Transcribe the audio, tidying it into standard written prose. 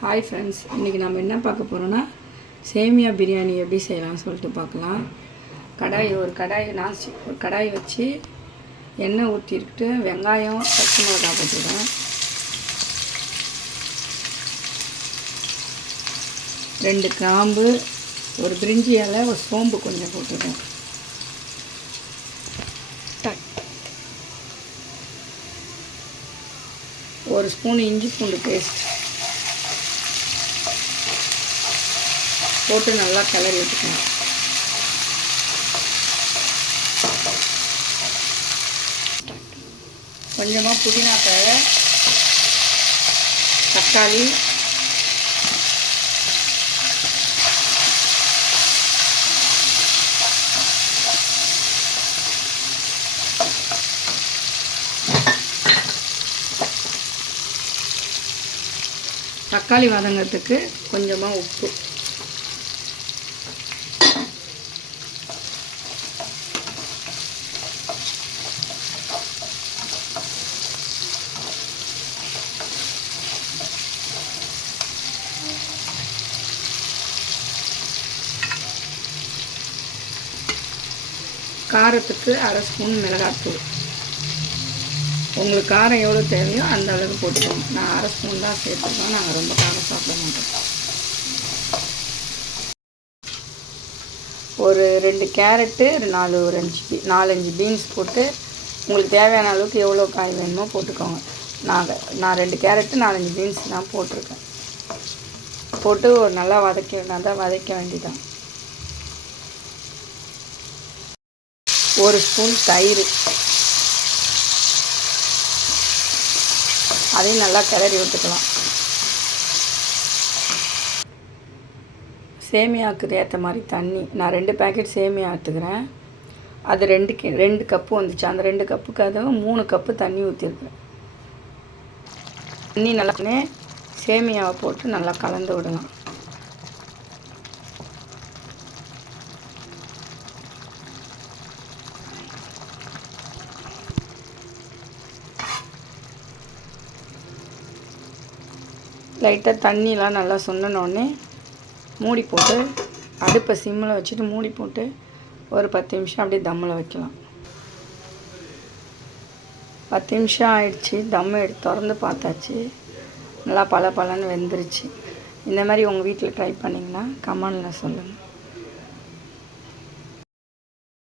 Hi friends, இன்றைக்கி நம்ம என்ன பார்க்க போகிறோன்னா சேமியா பிரியாணி எப்படி செய்யலாம்னு சொல்லிட்டு பார்க்கலாம். ஒரு கடாய் வச்சு எண்ணெய் ஊற்றிக்கிட்டு வெங்காயம் பச்சை மிளகா போட்டுக்கிறேன். 2 கிராம்பு, ஒரு பிரிஞ்சி இலை, ஒரு சோம்பு கொஞ்சம் போட்டுக்கிறேன். ஒரு ஸ்பூன் இஞ்சி பூண்டு பேஸ்ட் போட்டு நல்லா கிளறி விட்டுக்கலாம். கொஞ்சமாக புதினா தழை, தக்காளி, தக்காளி வதங்கிறதுக்கு கொஞ்சமாக உப்பு, காரத்துக்கு 1/2 ஸ்பூன் மிளகாத்தூள். உங்களுக்கு காரம் எவ்வளோ தேவையோ அந்த அளவுக்கு போட்டுக்கோங்க. நான் 1/2 ஸ்பூன் தான் சேர்த்துருக்கோம், நாங்கள் ரொம்ப காரம் சாப்பிட மாட்டோம். ஒரு 2 கேரட்டு, 4-5 பீன்ஸ் போட்டு உங்களுக்கு தேவையான அளவுக்கு எவ்வளோ காய் வேணுமோ போட்டுக்கோங்க. நான் 2 கேரட்டு 4-5 பீன்ஸ் தான் போட்டிருக்கேன். போட்டு நல்லா வதக்க வேண்டியதான். 1 ஸ்பூன் தயிர், அதையும் நல்லா கிளறி விட்டுக்கலாம். சேமியாவுக்கு ஏற்ற மாதிரி தண்ணி, நான் 2 பேக்கெட் சேமியா எடுத்துக்கிறேன். அது 2 கப்பு வந்துச்சு. அந்த 2 கப்புக்கு அதுவும் 3 கப்பு தண்ணி ஊற்றிருக்கிறேன். தண்ணி நல்லா சேமியாவை போட்டு நல்லா கலந்து விடலாம். லைட்டாக தண்ணிலாம் நல்லா சுண்டினோடனே மூடி போட்டு அடுப்பை சிம்மில் வச்சுட்டு மூடி போட்டு ஒரு 10 நிமிஷம் அப்படியே தம்மில் வைக்கலாம். 10 நிமிஷம் ஆயிடுச்சு. தம்மை திறந்து பார்த்தாச்சு. நல்லா பலன்னு வெந்துருச்சு. இந்த மாதிரி உங்கள் வீட்டில் ட்ரை பண்ணிங்கன்னா கமெண்டில் சொல்லுங்கள்.